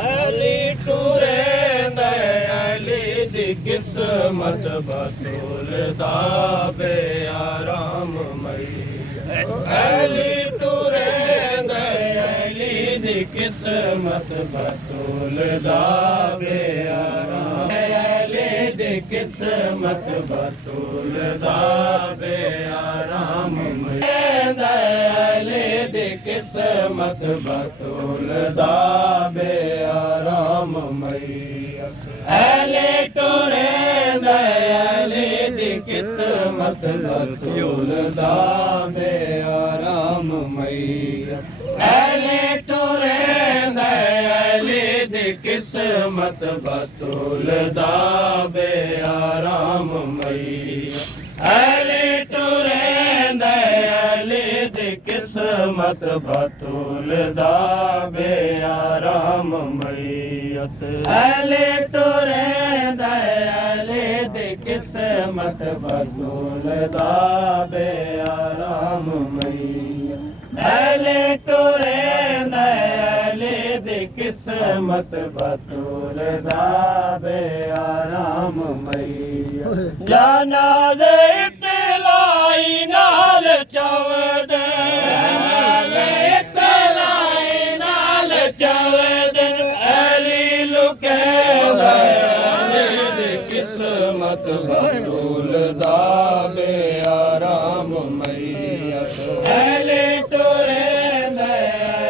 अली टुरे अली दी किस्मत बतूलदा बे आराम मई अली टुरे अली दी किस्मत बतूलदा बे आराम अली दी किस्मत बतूलदा बे आराम मई अली दी किस्मत बतूलदा बे आराम मई अली टुरे अली दी किस्मत बतूलदा बे आराम मई अली टुरे अली दी किस्मत बतूलदा बे आराम मई अली टुरे अली दी किस्मत बतूलदा बे आराम मैयत अली टुरे अली दी किस्मत बतूलदा बे आराम मैयत अली टुरे अली दी किस्मत बतूलदा बे आराम मैयत जाना दे इतलाई नाल चवद इतलाई नाल चवद अली लुकैंदा अली दी किस्मत बतूलदा बे आराम मैयत अली टुरे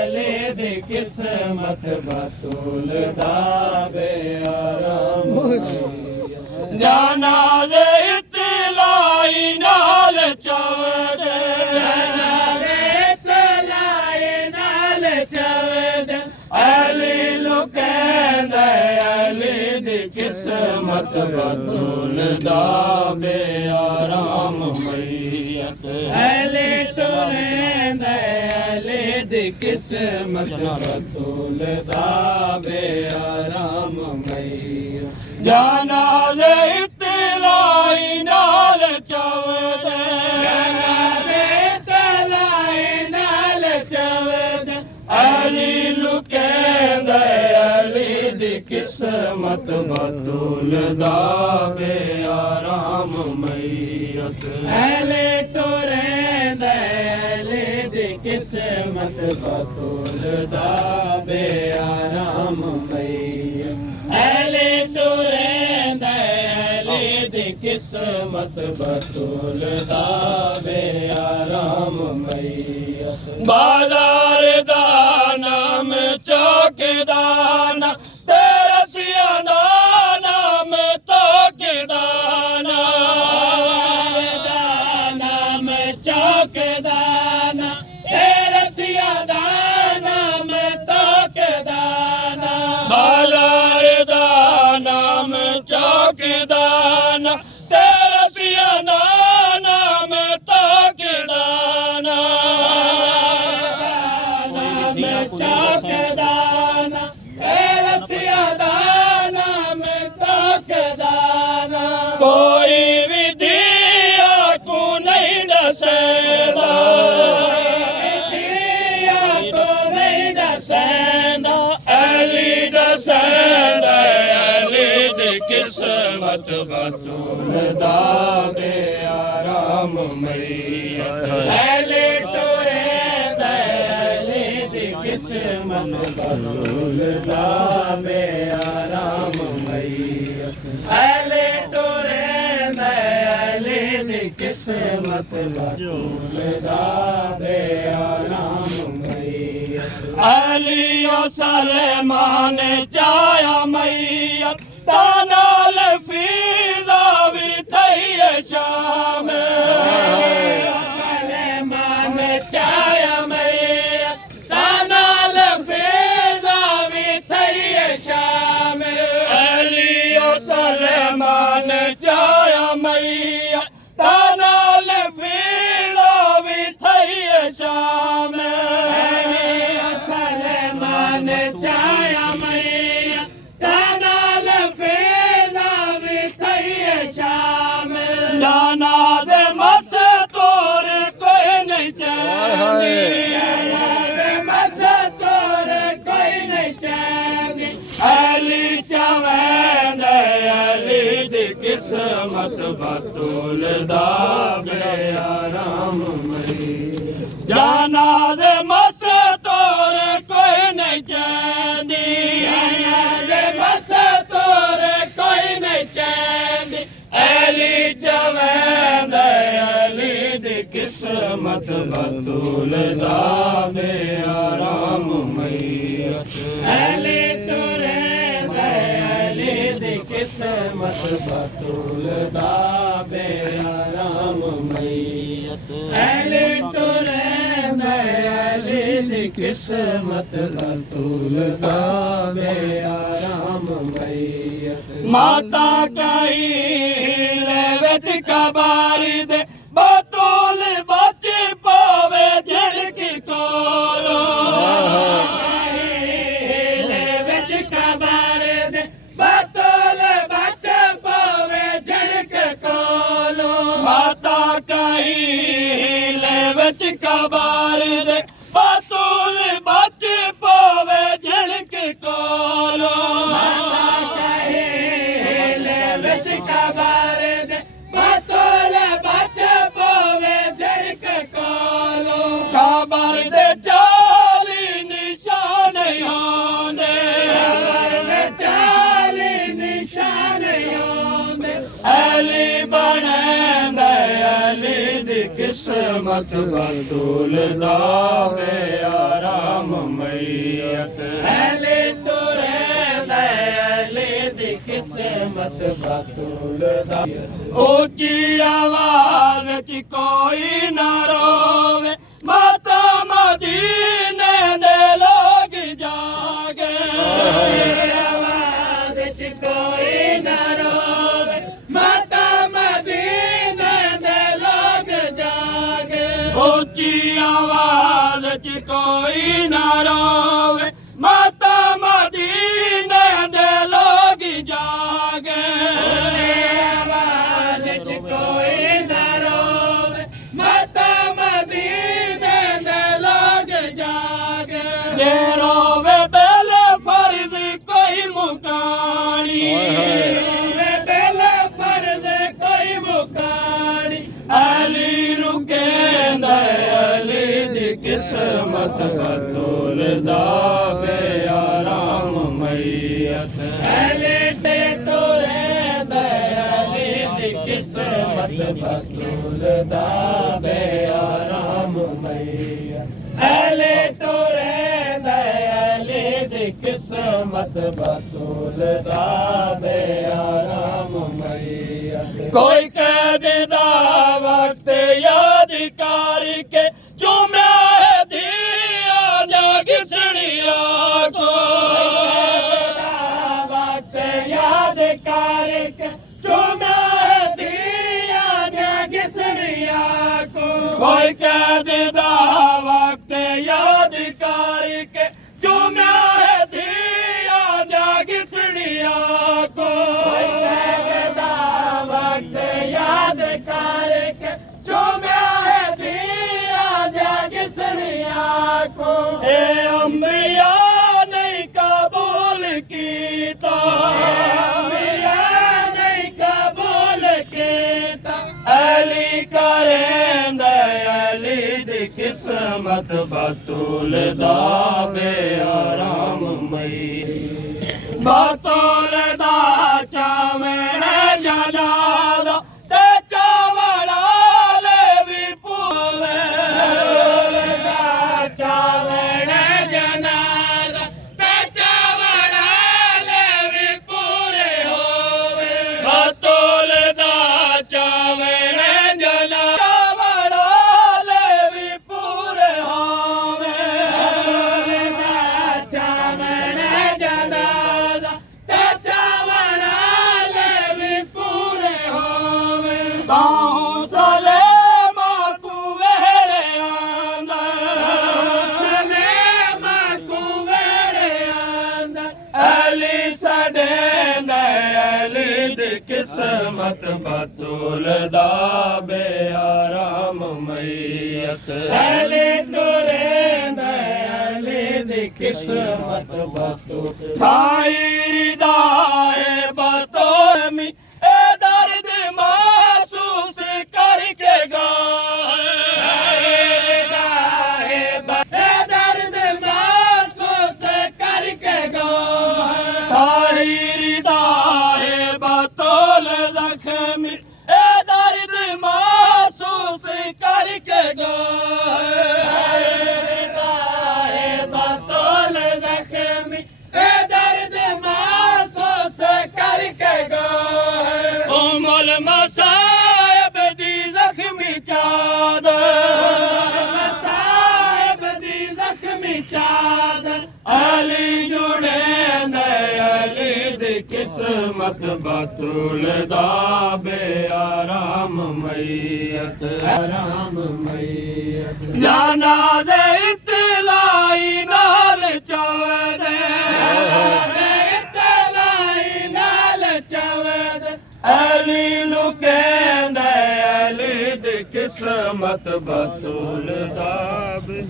अली दी किस्मत बतूलदा बे आराम मैयत जाना दे इतलाई नाल चवद नाल चवद अली लुकैंदा अली दी किस्मत बतूलदा बे आराम मैयत अली टुरे अली दी किस्मत बतूलदा बे आराम मैयत जाना दे इतलाई नाल चवद नाल चवद अली लुकैंदा अली दी किस्मत बतूलदा बे आराम मैयत अली टुरे अली दी किस्मत बतूलदा बे आराम मैयत अली टुरे अली दी किस्मत बतूलदा बे आराम मैयत बाजार दा नाम चौकदाना तेरा सियाना नाम तौकदाना नाम चौकदाना तेरा सियाना नाम तौकदाना बाजार दा नाम चौकदाना तेरा सियाना नाम तौकदाना नाम चौकदाना तेरा सियाना नाम तौकदाना कोई विधि आकू नहीं दसेदा को नहीं दसेदा अली दसेदा अली दी किस्मत बतूलदा बे आराम मैयत अली टुरे अली दी किस्मत बतूलदा बे आराम मैयत अली टुरे अली दी किस्मत बतूलदा बे आराम मैयत अली ओ सलमान चाया मैयत तानाल फीज़ा भी थई शाम सलमान चाया मैयत तानाल फीज़ा भी थई शाम अली ओ सलमान चाया मैयत तानाल फीज़ा भी थई शाम सलमान चाया मैयत तानाल फीज़ा भी थई शाम जाना दे मस तोर कोई नहीं चाहेंगे मस तोर कोई नहीं चाहेंगे किस्मत बतूलदा बेआराम मई जाना दे मस तोर कोई नहीं चैंदी जाना दे मस तोर कोई नहीं चैंदी अली जवेंद अली दी किस्मत बतूलदा बेआराम मई अली तुरे अली दी किस्मत बतूलदा बेआराम मई अली तुरे अली दी किस्मत बतूलदा बेआराम मई माता कई ले विच कबारी दे बतूल बच पावे झड़की कोलो ले विच कबारी दे बतूल बच पावे झड़क कोलो माता कई ले विच कबारी दे बतूल बच पावे झड़क कोलो खबर दे चाली निशान होंदे चाली निशान होंदे अली बनेंदे अली दी किस्मत बतूलदा बेआराम मैयत अली तुरेंदे अली दी किस्मत बतूलदा ऊंची आवाज च कोई ना रोवे माता मदीने दे लोग जागे आवाज च कोई ना रोवे माता मदीने दे लोग जागे ऊंची आवाज च कोई ना रोवे माता मदीने दे लोग जागे आवाज च कोई ना रोवे माता रोवे बेले फर्ज कोई मुकानी बेले फर्ज कोई मुकानी अली रुकेंदा अली दी किस्मत बतूलदा बेआराम मैयत अली ते तुरेंदा अली दी किस्मत बतूलदा बेआराम मैयत अली तुरेंदा अली दी किस्मत बतूलदा बेआराम मैयत कोई कैद दा वक्त याद करके चुम्या दिया जाग सड़िया को वक्त याद करके चुम्या दिया जाग सड़िया को कोई कैद दा वक्त याद करके चुम्या दिया जाग सड़िया को वक्त याद करके चुम्या दिया जाग सड़िया को ए अम्बिया नहीं कबूल कीता अम्बिया नहीं कबूल कीता अली करेंदा अली दी किस्मत बतूलदा बेआराम मई बतूलदा चावण जनादा ते चावड़ा ले भी पूवे चावण जनादा ते चावड़ा ले भी पूरे होवे बतूलदा चावण जनादा किस्मत बतूलदा बेआराम मैयत अली तुरेंदा अली दी किस्मत बतूलदा खाई रिदाए बतोमी ए दर ए दर्द महसूस करके गाए उमल मसायब दी जख्मी चादर साहिब दी जख्मी चादर अली जुड़े अली दी किस्मत बतूल दा बे आराम मैयत राम मैयत जाना दे इतलाई नाल चवदे तलाई नाल चवद अली नु कहंदा अली दी किस्मत बतूल दा बे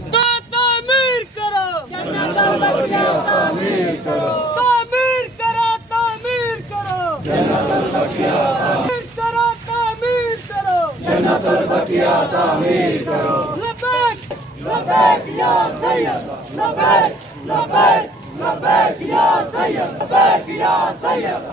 तामीर करो जन्नत बख्शिया तामीर करो तामीर करो तामीर करो जन्नत बख्शिया तामीर करो तामीर करो जन्नत बख्शिया तामीर करो लबैक लबैक या सैयद लबैक लबैक लबैक या सैयद लबैक या सैयद